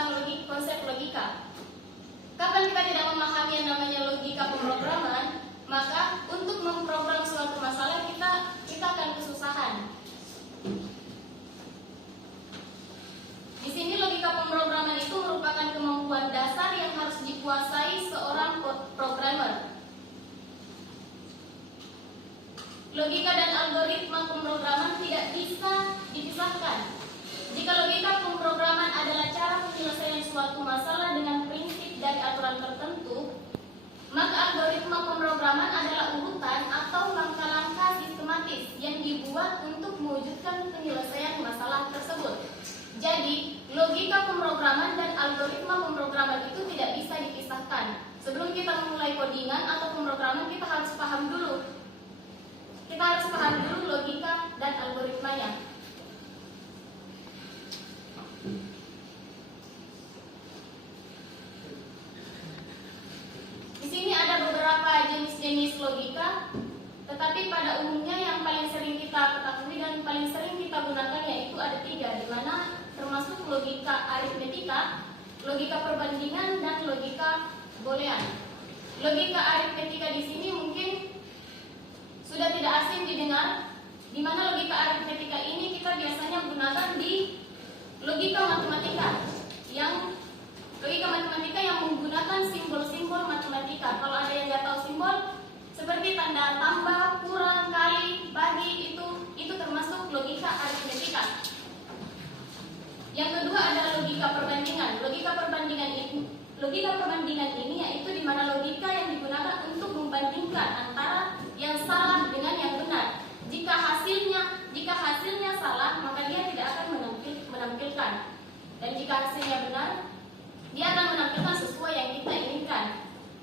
tentang konsep logika. Kapan kita tidak memahami yang namanya logika pemrograman, maka untuk memprogram suatu masalah kita akan kesusahan. Di sini logika pemrograman itu merupakan kemampuan dasar yang harus dikuasai seorang programmer. Logika dan algoritma pemrograman tidak bisa dipisahkan. Jika logika pemrograman adalah cara penyelesaian suatu masalah dengan prinsip dari aturan tertentu, maka algoritma pemrograman adalah urutan atau langkah-langkah sistematis yang dibuat untuk mewujudkan penyelesaian masalah tersebut. Jadi, logika pemrograman dan algoritma pemrograman itu tidak bisa dipisahkan. Sebelum kita memulai codingan atau pemrograman, kita harus paham dulu logika dan algoritmanya. Di sini ada beberapa jenis-jenis logika, tetapi pada umumnya yang paling sering kita ketahui dan paling sering kita gunakan yaitu ada 3, di mana termasuk logika aritmetika, logika perbandingan, dan logika boolean. Logika aritmetika di sini mungkin sudah tidak asing didengar, di mana logika aritmetika ini kita biasanya gunakan di logika matematika yang menggunakan simbol-simbol matematika. Kalau ada yang nggak tahu simbol, seperti tanda tambah, kurang, kali, bagi, itu termasuk logika aritmetika. Yang kedua adalah logika perbandingan. Logika perbandingan ini yaitu di mana logika yang digunakan untuk membandingkan antara yang salah dengan yang benar. Jika hasilnya salah, maka dia tidak akan menampilkan. Dan jika hasilnya benar, dia akan menampilkan sesuai yang kita inginkan.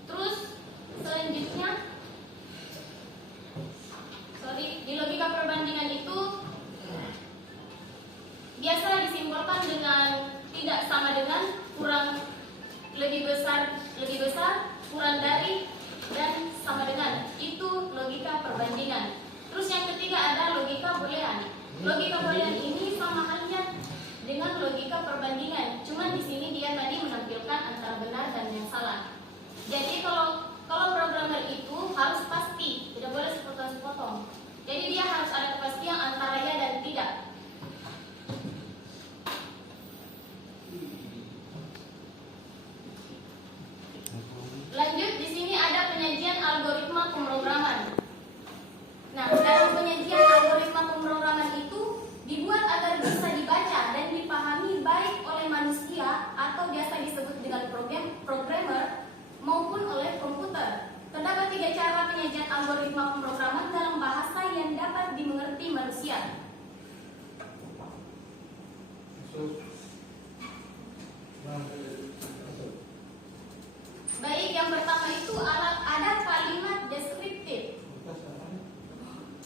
Terus selanjutnya, di logika perbandingan itu biasa disimbolkan dengan tidak sama dengan, kurang, lebih besar, kurang dari, dan sama dengan. Itu logika perbandingan. Terus yang ketiga ada logika boolean. Logika boolean ini sama halnya dengan logika perbandingan, cuma di sini dia tadi menampilkan antara benar dan yang salah. Jadi kalau programmer itu harus pasti, tidak boleh sepotong-sepotong. Jadi dia harus ada kepastian antara ya dan tidak. Lanjut, di sini ada penyajian algoritma pemrograman. Nah, dalam penyajian algoritma pemrograman itu dibuat agar bisa dibaca dan dipahami baik oleh manusia atau biasa disebut dengan programmer maupun oleh komputer. Terdapat 3 cara penyajian algoritma pemrograman dalam bahasa yang dapat dimengerti manusia. Baik, yang pertama itu ada kalimat deskriptif.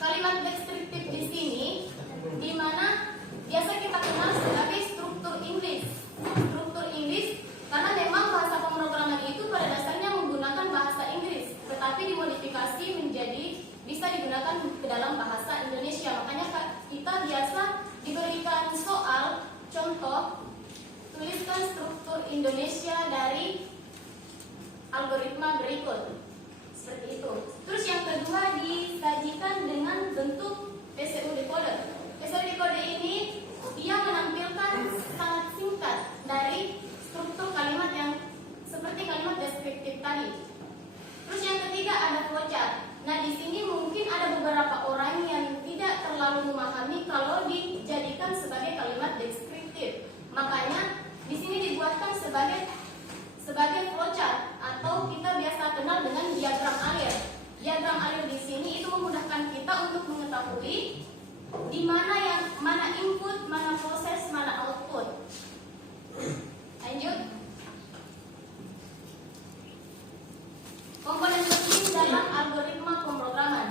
Kalimat deskriptif di sini di mana biasa kita kenal sebagai struktur Inggris. Struktur Inggris karena memang bahasa pemrograman itu pada dasarnya menggunakan bahasa Inggris, tetapi dimodifikasi menjadi bisa digunakan ke dalam bahasa Indonesia. Makanya kita biasa diberikan soal contoh, tuliskan struktur Indonesia dari algoritma berikut. Seperti itu. Terus yang kedua disajikan dengan bentuk PSU decoder. PSU decoder ini dia menampilkan sangat singkat dari struktur kalimat yang seperti kalimat deskriptif tadi. Terus yang ketiga ada flowchart. Nah, di sini mungkin ada beberapa orang yang tidak terlalu memahami kalau dijadikan sebagai kalimat deskriptif. Makanya di sini dibuatkan sebagai flowchart atau kita biasa kenal dengan diagram alir. Diagram alir di sini itu memudahkan kita untuk mengetahui di mana input, mana proses, mana output. Lanjut. Komponen penting dalam algoritma pemrograman.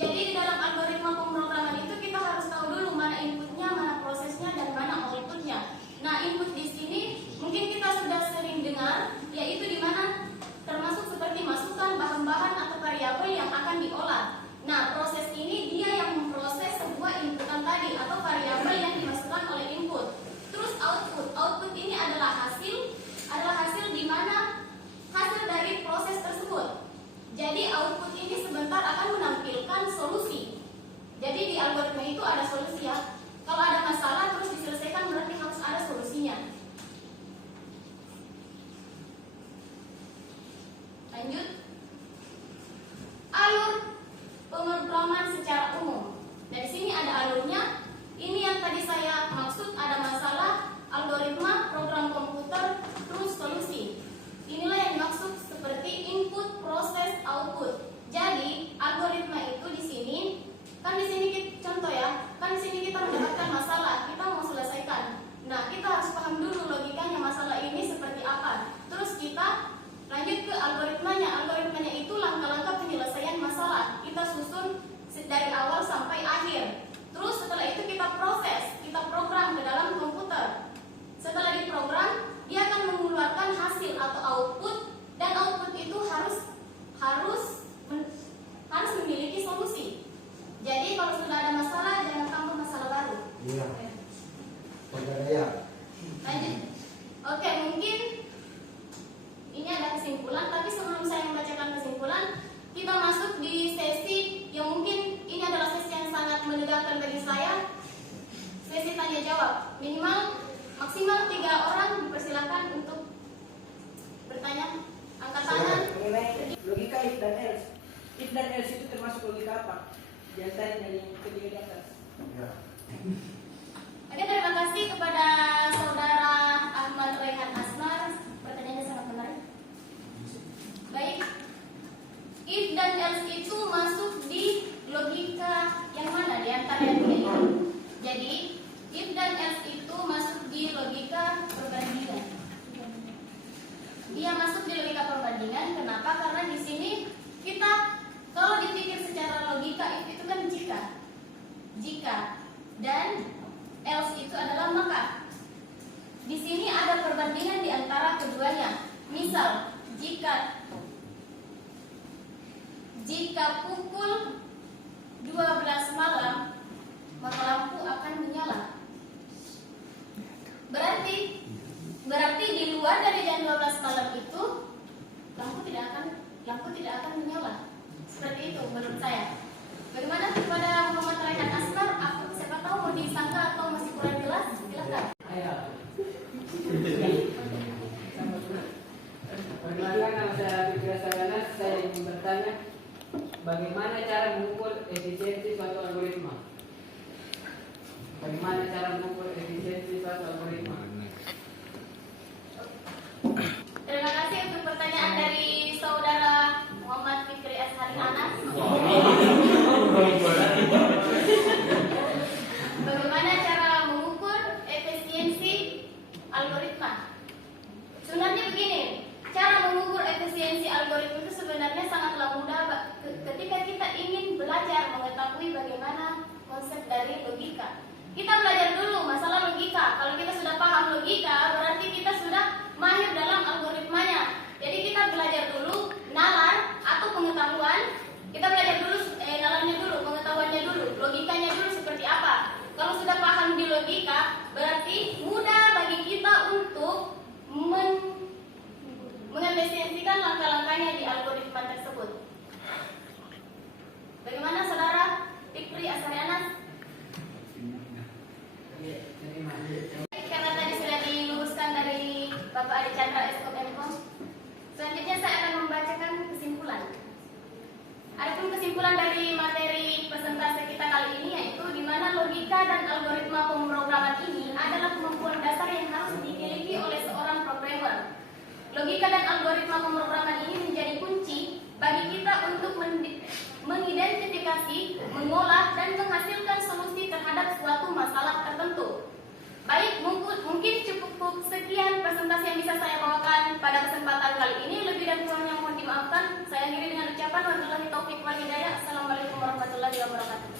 Jadi di dalam algoritma pemrograman itu kita harus tahu dulu mana inputnya, mana prosesnya, dan mana outputnya. Nah, input di sini mungkin kita sudah sering dengar, yaitu di mana termasuk seperti masukan bahan-bahan atau variabel yang akan diolah. Nah, proses ini dia yang memproses sebuah inputan tadi atau variabel yang dimasukkan oleh input. pemrograman secara umum. Dari sini ada alurnya. Ini yang tadi saya maksud, ada masalah, algoritma, program komputer, terus solusi. Inilah yang dimaksud seperti input, proses, output. Jadi algoritma itu di sini, kan di sini contoh ya, kan di sini kita mendapatkan masalah, kita mau selesaikan. Nah, kita harus paham dulu logikanya masalah ini seperti apa. Terus kita lanjut ke algoritmanya. Algoritmanya itu langkah-langkah penyelesaian masalah. Kita susun dari awal sampai akhir. Terus setelah itu kita proses, kita program ke dalam komputer. Setelah diprogram, dia akan mengeluarkan hasil atau output, dan output itu harus memiliki solusi. Jadi kalau sudah ada masalah, jangan tambah masalah baru. Iya. Ya. Lanjut. Oke, mungkin ini ada kesimpulan, tapi sebelum saya membacakan kesimpulan, kita masuk di sesi yang mungkin ini adalah sesi yang sangat menegangkan bagi saya. Sesi tanya jawab. Maksimal 3 orang dipersilakan untuk bertanya. Angkat tangan. Mengenai logika if dan else. If dan else itu termasuk logika apa? Di antara yang ketiga di atas. Ya. Oke, terima kasih kepada saudara Ahmad Rehan Asmar. Pertanyaannya sangat menarik. Baik. If dan else itu masuk di logika yang mana di antara yang tiga ini? Jadi, if dan else itu masuk di logika perbandingan. Dia masuk di logika perbandingan. Kenapa? Karena di sini kita kalau dipikir secara logika itu kan jika dan else itu adalah maka. Di sini ada perbandingan di antara keduanya. Misal, jika pukul 12 malam, maka lampu akan menyala. Berarti di luar dari jam 12 malam itu lampu tidak akan menyala. Seperti itu menurut saya. Bagaimana kepada Muhammad Rehan Asmar? Siapa tahu mau disangka atau masih kurang jelas? Silakan. Perkenalkan, nama saya Fikri Asagana. Saya ingin bertanya, bagaimana cara mengukur efisiensi suatu algoritma? Bagaimana cara mengukur efisiensi suatu algoritma? Terima kasih untuk pertanyaan dari saudara Muhammad Fikri Ashari Anas. Bagaimana cara mengukur efisiensi algoritma? Sebenarnya begini, cara mengukur efisiensi algoritma itu sebenarnya sangatlah mudah ketika kita ingin belajar mengetahui bagaimana konsep dari logika. Kita belajar dulu masalah logika. Kalau kita sudah paham logika, berarti kita sudah mahir dalam algoritmanya. Jadi kita belajar dulu nalar atau pengetahuan. Kita belajar dulu nalarnya dulu, pengetahuannya dulu, logikanya dulu seperti apa. Kalau sudah paham di logika, berarti mudah bagi kita untuk mengefisiensikan langkah-langkahnya di algoritma tersebut. Bagaimana saudara Fikri Ashari Anas? Karena tadi sudah diluruskan dari Bapak Adi Chandra Eskom. Selanjutnya saya akan membacakan kesimpulan. Adapun kesimpulan dari materi presentasi kita kali ini yaitu di mana logika dan algoritma pemrograman ini adalah kemampuan dasar yang harus dimiliki oleh seorang programmer. Logika dan algoritma pemrograman ini menjadi kunci bagi kita untuk mengidentifikasi, mengolah, dan menghasilkan solusi terhadap suatu masalah tertentu. Baik, mungkin cukup sekian presentasi yang bisa saya bawakan pada kesempatan kali ini. Lebih dan kurangnya mohon dimaafkan. Saya akhiri dengan ucapan wabillahi taufiq wal hidayah. Assalamualaikum warahmatullahi wabarakatuh.